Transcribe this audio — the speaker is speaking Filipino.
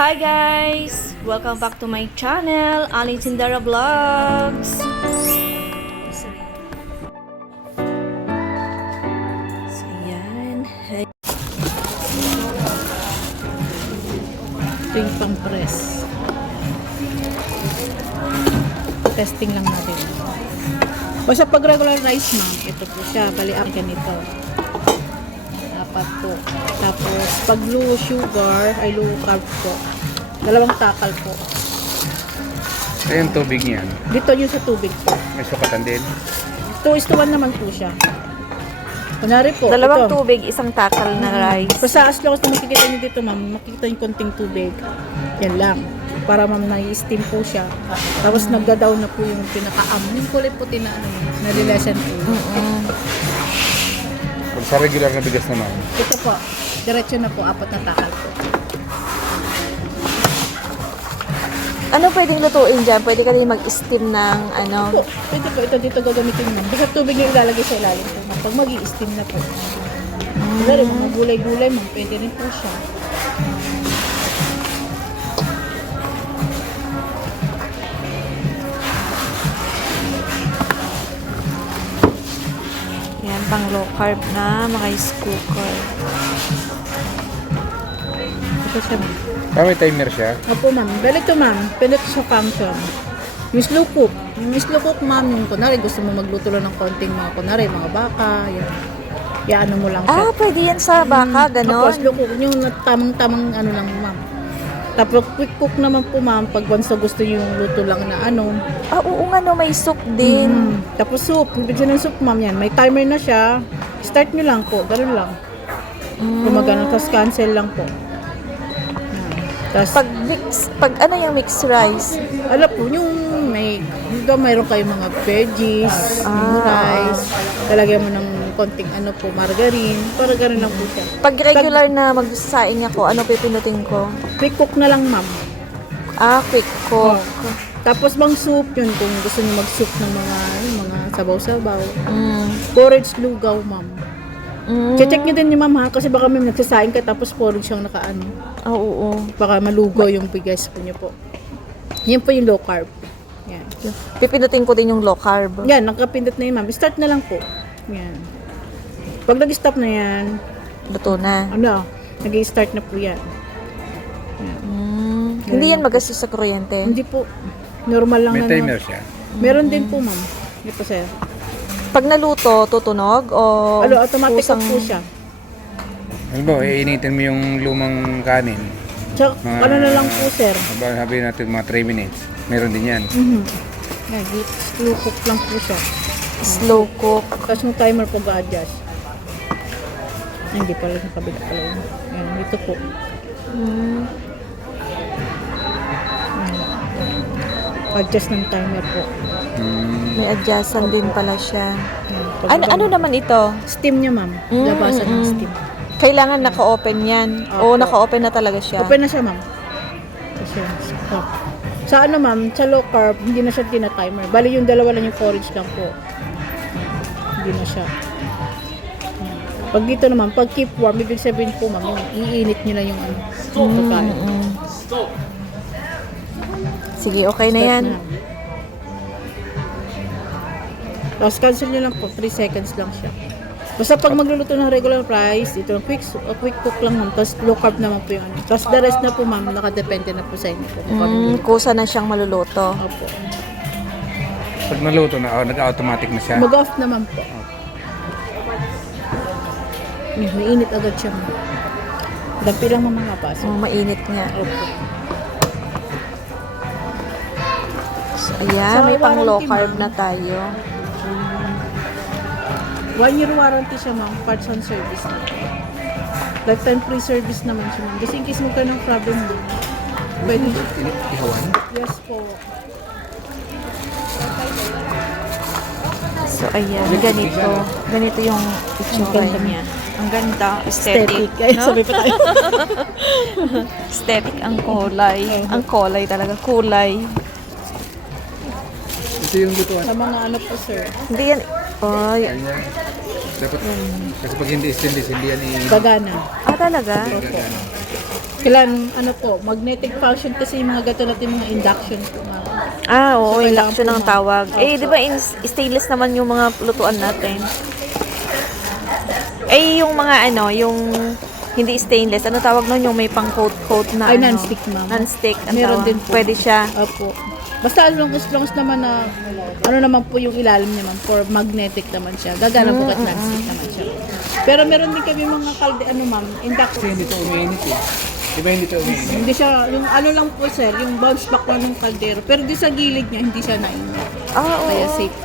Hi guys! Welcome back to my channel, Aling Sindara Vlogs! So yan. Hey. Ito yung pang-press. Testing lang natin. O sa pag-regular rice, ma'am, ito po siya. Bali ang ganito. Apat po. Tapos, pag low sugar, ay low carb po. 2 takal po. Ayun, tubig niyan. Dito yung sa tubig po. May sukatan din. 2:1 naman po siya. Kunwari po, Dalawang ito. tubig, isang takal na rice. Basta as long as na makikita nyo dito, ma'am, makikita yung konting tubig. Yan lang. Para ma'am, nai-steam po siya. Tapos nagda-down na po yung pinaka-am. Yung kulay puti na ano, nalilesan po. Pag sa regular na bigas naman, Ito po, diretso na po, 4 na takal po. Ano pwedeng lutuin dyan? Pwede ka din mag-steam ng ano? Po, pwede po, ito dito gagamitin mo. Basta tubig yung ilalagay sa ilalim po. ma'am. Pag mag-i-steam na po. Kunwari, mga gulay-gulay, ma'am, pwede rin po siya. Yan, pang low carb na, mga rice cooker. Ito siya, ma'am. may timer siya. Opo, ma'am. Balik to, ma'am. Pwede to sa function. Yung slow cook. Yung slow cook, ma'am, yung kunwari gusto mo magluto lang ng konting mga, kunwari, mga baka, yan. Iano mo lang siya. Ah, pwede yan sa baka, Opo, ganon. slow cook. Yung tamang-tamang ano lang, ma'am. Tapos quick cook naman po, ma'am, pag once na gusto yung luto lang na ano. Ah, oo nga no, may soup din. Tapos soup. Ibig sabihin ng soup, ma'am, yan. May timer na siya. Start nyo lang po. Ganun lang. Gumagano. Tapos cancel lang po. Tapos, Pag ano yung mixed rice? alam po, yung mayroon kayong mga veggies, rice, talagyan mo ng konting ano po, margarine, para gano'n lang po siya. Pag regular na magsasaing ako, ano pipinutin ko? Quick cook na lang, ma'am. Ah, quick cook. Tapos bang soup yun, kung gusto niyo mag-soup ng mga sabaw-sabaw. Mm. Porridge lugaw, ma'am. Mm. Check nyo din ni ma'am, ha, kasi baka may nagsasaing ka tapos porridge siyang nakaano. Ah, oo. Baka malugaw yung bigas po niyo po. Yan po yung low carb. Yan. Pipinutin ko din yung low carb. Yan, nakapindot na yun, ma'am. Start na lang po. Yan. Pag nag-stop na yan, Luto na. ano, nag-start na po yan. Hindi yan magastos sa kuryente. Hindi po, normal lang May na. timer siya. Meron din po, ma'am. Hindi po, sir. Pag naluto, tutunog o Automatic kusang- po siya. Ano ba, iinitin mo yung lumang kanin. Tsaka, ano na lang po, sir. Sabihin natin mga 3 minutes. Meron din yan. Yan, slow cook lang po siya. slow cook. Tapos yung timer po ga-adjust. Ay, hindi pala, yung kabila pala yun. Yan, dito po. Adjust ng timer po. May adjustan din pala siya. Yan, pag Ano naman ito? steam niya, ma'am. Labasan ng steam. Kailangan naka-open yan. O Opo. naka-open na talaga siya. Open na siya, ma'am. Kasi, stop. Sa ano, ma'am, sa low carb, hindi na siya tina-timer. Bali, yung dalawa lang yung porridge lang po. Hindi na siya. Pag dito naman, pag keep warm, ibig sabihin po, ma'am, yung iinit nyo na yung ano, pagkain. Sige, okay na yan. Tapos cancel nyo lang po, 3 seconds lang siya. Basta pag magluluto ng regular rice, ito quick cook lang, ma'am. Tapos low carb naman po yung ano. Tapos the rest na po, ma'am, nakadepende na po sa inyo po. Kung paano nyo- Kusa na siyang maluluto. Opo. Pag naluto na, nag-automatic na siya. Mag-off naman po. Mainit agad siya, ma'am. Dampi lang mga pasok. Mainit nga. Opo. So, ayan, Sa may pang low warranty, carb ma'am. na tayo. 1 year warranty siya, ma'am. Parts and service na. Lifetime free service naman siya, ma'am. Just in case magkaroon ng problem din. Pwede. Ihawan? Yes po. So, ayan, ganito. Ganito yung itsura Ang ganda niya. Ang ganda, aesthetic. Ay, no? sabi pa tayo. Aesthetic ang kulay. Ang kulay talaga, kulay. Ito yung lutuan. Sa mga ano po, sir. Hindi yan. Ay, Kanya. Dapat, kasi pag hindi stainless, hindi yan Bagana. ah talaga? gagana. Kailan, ano po, magnetic function kasi yung mga gato natin mga induction po, ma'am. Ah, oo, So, kailangan induction po, ang ma'am. tawag. Eh, Opo. di ba stainless naman yung mga lutuan natin? Eh, yung mga ano, yung hindi stainless, ano tawag nun? Yung may pang-coat-coat na Ay, ano? non-stick, ma'am. Non-stick, ang Meron tawag. din po. Pwede siya. Opo. Basta as long as naman na, ano naman po yung ilalim niya, ma'am, for magnetic naman siya. Gagana po kahit non-stick naman siya. Pero meron din kami mga ano, ma'am, induction. Kasi hindi to umiinit eh. Di ba hindi to umiinit? Hindi siya, yung ano lang po, sir, yung bounce back lang ng kaldero. Pero di sa gilid niya, hindi siya nainit. Ah, oo. Kaya safe.